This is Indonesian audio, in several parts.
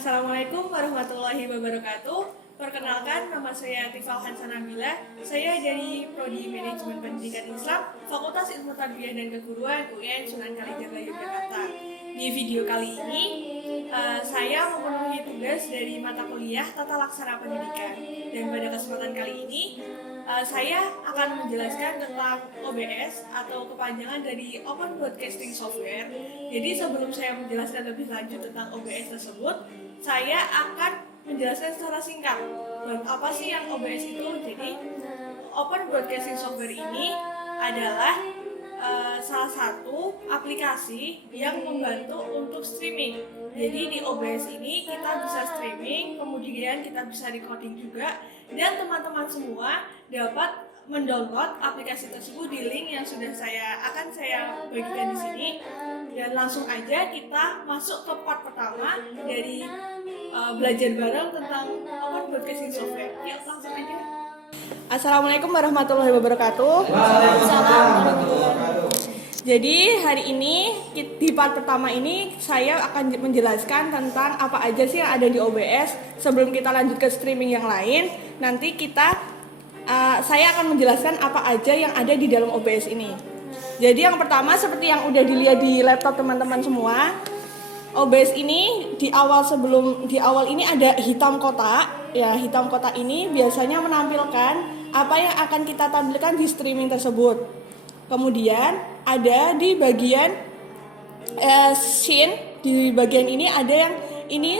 Assalamualaikum warahmatullahi wabarakatuh. Perkenalkan, nama saya Tifal Hansanabila. Saya dari Prodi Manajemen Pendidikan Islam, Fakultas Ilmu Tarbiyah dan Keguruan UIN Sunan Kalijaga Yogyakarta. Di video kali ini, saya memenuhi tugas dari mata kuliah Tata Laksana Pendidikan. Dan pada kesempatan kali ini, saya akan menjelaskan tentang OBS atau kepanjangan dari Open Broadcasting Software. Jadi sebelum saya menjelaskan lebih lanjut tentang OBS tersebut, saya akan menjelaskan secara singkat apa sih yang OBS itu. Jadi Open Broadcasting Software ini adalah salah satu aplikasi yang membantu untuk streaming. Jadi di OBS ini kita bisa streaming, kemudian kita bisa recording juga, dan teman-teman semua dapat mendownload aplikasi tersebut di link yang akan saya bagikan di sini. Dan langsung aja kita masuk ke part pertama dari belajar bareng tentang Open Broadcasting Software. Yuk langsung aja. Assalamualaikum warahmatullahi wabarakatuh. Waalaikumsalam warahmatullahi wabarakatuh. Jadi hari ini di part pertama ini saya akan menjelaskan tentang apa aja sih yang ada di OBS. Sebelum kita lanjut ke streaming yang lain, nanti saya akan menjelaskan apa aja yang ada di dalam OBS ini. Jadi yang pertama, seperti yang udah dilihat di laptop teman-teman semua, OBS ini di awal ini ada hitam kotak. Ya, hitam kotak ini biasanya menampilkan apa yang akan kita tampilkan di streaming tersebut. Kemudian ada di bagian scene, di bagian ini ada yang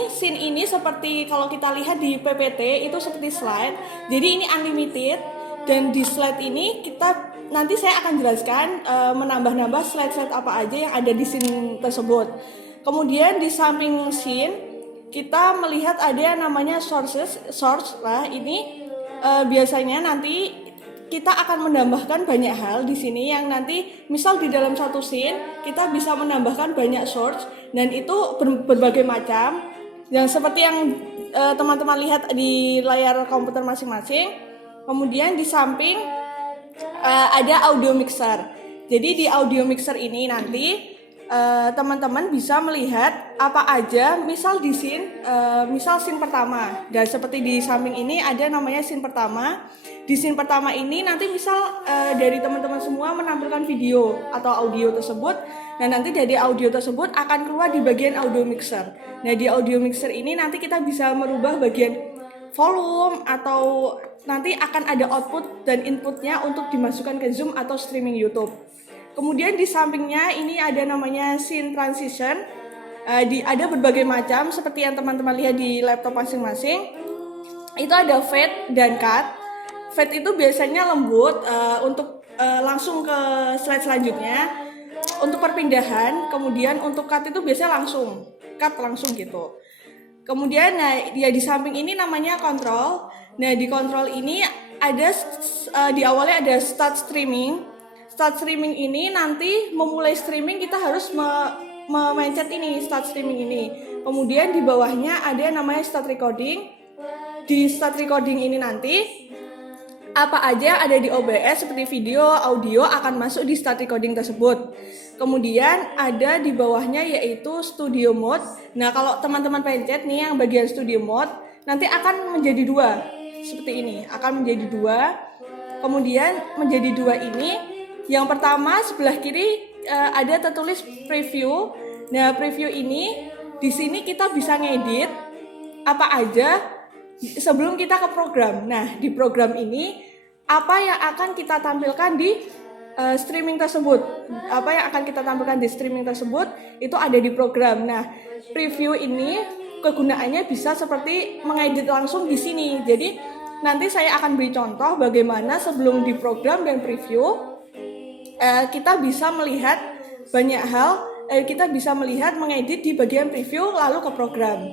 scene ini seperti kalau kita lihat di PPT itu seperti slide. Jadi ini unlimited, dan di slide ini nanti saya akan jelaskan menambah-nambah slide-slide apa aja yang ada di scene tersebut. Kemudian di samping scene kita melihat ada yang namanya source lah. Ini biasanya nanti kita akan menambahkan banyak hal di sini yang nanti misal di dalam satu scene kita bisa menambahkan banyak source, dan itu berbagai macam. Yang seperti yang teman-teman lihat di layar komputer masing-masing. Kemudian di samping ada audio mixer. Jadi di audio mixer ini nanti teman-teman bisa melihat apa aja, misal di scene, misal scene pertama. Dan seperti di samping ini ada namanya scene pertama. Di scene pertama ini nanti misal dari teman-teman semua menampilkan video atau audio tersebut, dan nanti dari audio tersebut akan keluar di bagian audio mixer. Nah, di audio mixer ini nanti kita bisa merubah bagian volume, atau nanti akan ada output dan inputnya untuk dimasukkan ke Zoom atau streaming YouTube. Kemudian di sampingnya ini ada namanya scene transition. Ada berbagai macam seperti yang teman-teman lihat di laptop masing-masing. Itu ada fade dan cut. Fade itu biasanya lembut untuk langsung ke slide selanjutnya untuk perpindahan. Kemudian untuk cut itu biasanya cut langsung gitu. Kemudian di samping ini namanya control. Nah, di control ini ada di awalnya ada start streaming. Start streaming ini nanti memulai streaming kita harus memencet ini start streaming ini. Kemudian di bawahnya ada yang namanya start recording. Di start recording ini nanti apa aja ada di OBS seperti video, audio akan masuk di start recording tersebut. Kemudian ada di bawahnya yaitu studio mode. Nah, kalau teman-teman pencet nih yang bagian studio mode, nanti akan menjadi dua. Seperti ini, akan menjadi dua. Kemudian menjadi dua ini, yang pertama sebelah kiri ada tertulis preview. Nah, preview ini di sini kita bisa ngedit apa aja sebelum kita ke program. Nah, di program ini apa yang akan kita tampilkan di streaming tersebut. Apa yang akan kita tampilkan di streaming tersebut itu ada di program. Nah, preview ini kegunaannya bisa seperti mengedit langsung di sini. Jadi nanti saya akan beri contoh bagaimana sebelum di program dan preview kita bisa melihat banyak hal. Kita bisa melihat mengedit di bagian preview lalu ke program.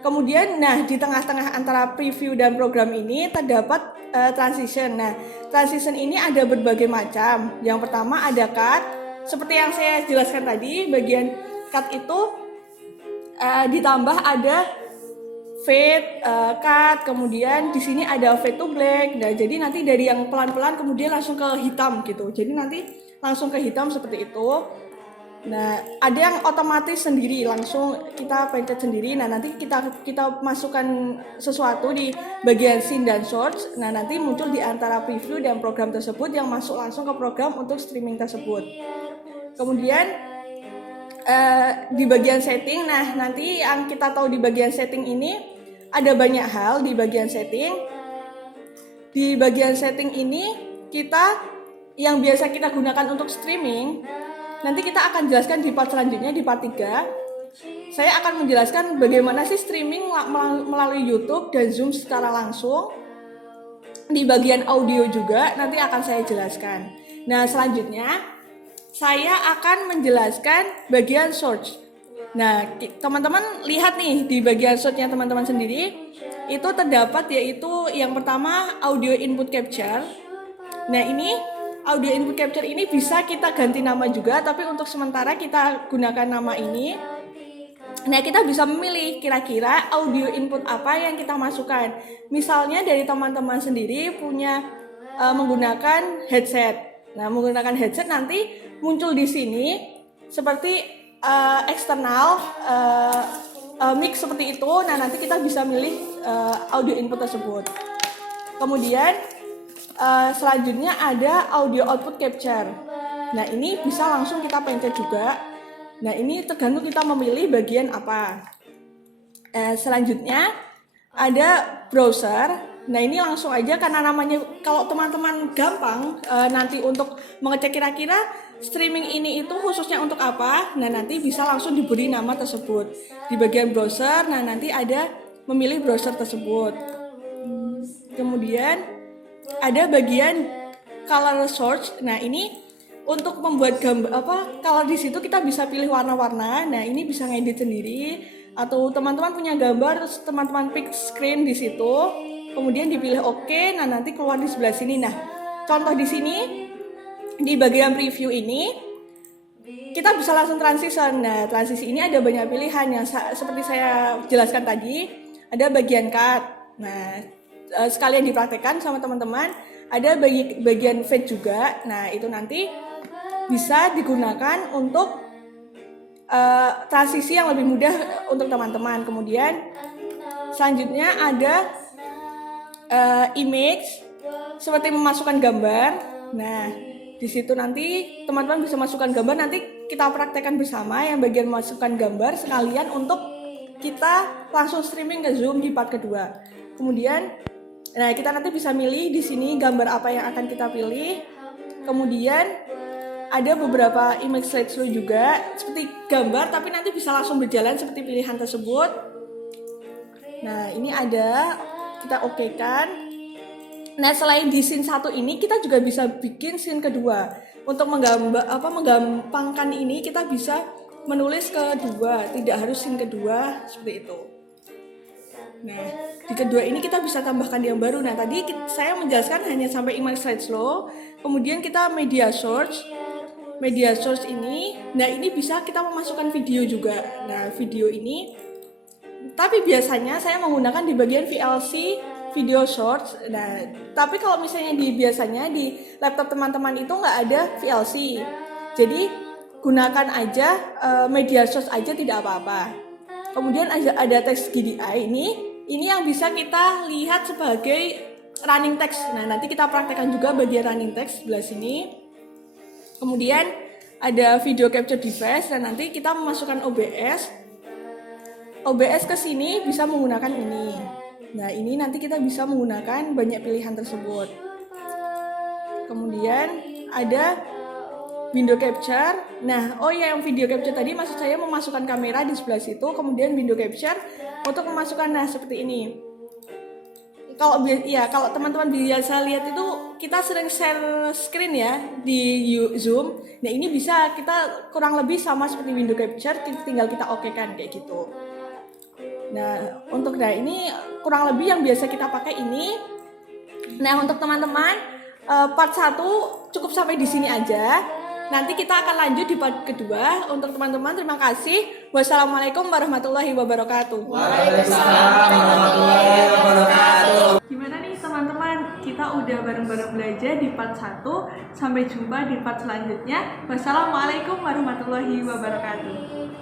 Kemudian, di tengah-tengah antara preview dan program ini terdapat transition. Nah, transition ini ada berbagai macam. Yang pertama ada cut. Seperti yang saya jelaskan tadi, bagian cut itu ditambah ada fade, cut, kemudian di sini ada fade to black. Nah, jadi nanti dari yang pelan-pelan kemudian langsung ke hitam gitu. Jadi nanti langsung ke hitam seperti itu. Nah, ada yang otomatis sendiri, langsung kita pencet sendiri. Nah, nanti kita masukkan sesuatu di bagian scene dan source. Nah, nanti muncul di antara preview dan program tersebut yang masuk langsung ke program untuk streaming tersebut. Kemudian di bagian setting, nah nanti yang kita tahu di bagian setting ini ada banyak hal di bagian setting. Di bagian setting ini kita yang biasa kita gunakan untuk streaming. Nanti kita akan jelaskan di part selanjutnya, di part 3. Saya akan menjelaskan bagaimana sih streaming melalui YouTube dan Zoom secara langsung. Di bagian audio juga nanti akan saya jelaskan. Nah, selanjutnya saya akan menjelaskan bagian search. Nah, teman-teman lihat nih di bagian search-nya teman-teman sendiri. Itu terdapat yaitu yang pertama audio input capture. Nah, ini audio input capture ini bisa kita ganti nama juga, tapi untuk sementara kita gunakan nama ini. Nah, kita bisa memilih kira-kira audio input apa yang kita masukkan. Misalnya dari teman-teman sendiri punya menggunakan headset. Nah, menggunakan headset nanti muncul di sini seperti eksternal mix seperti itu. Nah, nanti kita bisa milih audio input tersebut. Kemudian selanjutnya ada audio output capture. Nah, ini bisa langsung kita pencet juga. Nah, ini tergantung kita memilih bagian apa. Selanjutnya ada browser. Nah, ini langsung aja karena namanya, kalau teman-teman gampang nanti untuk mengecek kira-kira streaming ini itu khususnya untuk apa. Nah, nanti bisa langsung diberi nama tersebut. Di bagian browser, nah nanti ada memilih browser tersebut. Kemudian ada bagian color source. Nah, ini untuk membuat gambar kalau di situ kita bisa pilih warna-warna. Nah, ini bisa ngedit sendiri atau teman-teman punya gambar terus teman-teman pick screen di situ. Kemudian dipilih oke. Nah, nanti keluar di sebelah sini. Nah, contoh di sini di bagian preview ini kita bisa langsung transition. Nah, transisi ini ada banyak pilihan yang seperti saya jelaskan tadi. Ada bagian cut. Nah, sekalian dipraktekkan sama teman-teman. Ada bagian fade juga. Nah, itu nanti bisa digunakan untuk transisi yang lebih mudah untuk teman-teman. Kemudian selanjutnya ada image seperti memasukkan gambar. Nah, di situ nanti teman-teman bisa masukkan gambar. Nanti kita praktekkan bersama yang bagian masukkan gambar sekalian untuk kita langsung streaming ke Zoom di part kedua. Kemudian nah, kita nanti bisa milih di sini gambar apa yang akan kita pilih. Kemudian ada beberapa image slideshow juga seperti gambar, tapi nanti bisa langsung berjalan seperti pilihan tersebut. Nah, ini ada, kita okekan. Nah, selain di scene 1 ini, kita juga bisa bikin scene kedua. Untuk menggampangkan ini, kita bisa menulis kedua, tidak harus scene kedua seperti itu. Nah, di kedua ini kita bisa tambahkan yang baru. Nah, tadi saya menjelaskan hanya sampai image slideshow. Kemudian kita media source. Media source ini, nah ini bisa kita memasukkan video juga. Nah, video ini, tapi biasanya saya menggunakan di bagian VLC video source. Nah, tapi kalau misalnya biasanya di laptop teman-teman itu nggak ada VLC, jadi gunakan aja media source aja, tidak apa-apa. Kemudian ada text GDI ini yang bisa kita lihat sebagai running text. Nah, nanti kita praktekkan juga bagian running text sebelah sini. Kemudian ada video capture device dan nanti kita memasukkan OBS. OBS ke sini bisa menggunakan ini. Nah, ini nanti kita bisa menggunakan banyak pilihan tersebut. Kemudian ada window capture. Nah, yang video capture tadi maksud saya memasukkan kamera di sebelah situ, kemudian window capture untuk memasukkan seperti ini. Kalau teman-teman biasa lihat itu kita sering share screen ya di Zoom. Nah, ini bisa kita kurang lebih sama seperti window capture, tinggal kita okekan kayak gitu. Nah, ini kurang lebih yang biasa kita pakai ini. Nah, untuk teman-teman part 1 cukup sampai di sini aja. Nanti kita akan lanjut di part kedua. Untuk teman-teman, terima kasih. Wassalamualaikum warahmatullahi wabarakatuh. Waalaikumsalam warahmatullahi wabarakatuh. Gimana nih teman-teman? kita udah bareng-bareng belajar di part 1. Sampai jumpa di part selanjutnya. Wassalamualaikum warahmatullahi wabarakatuh.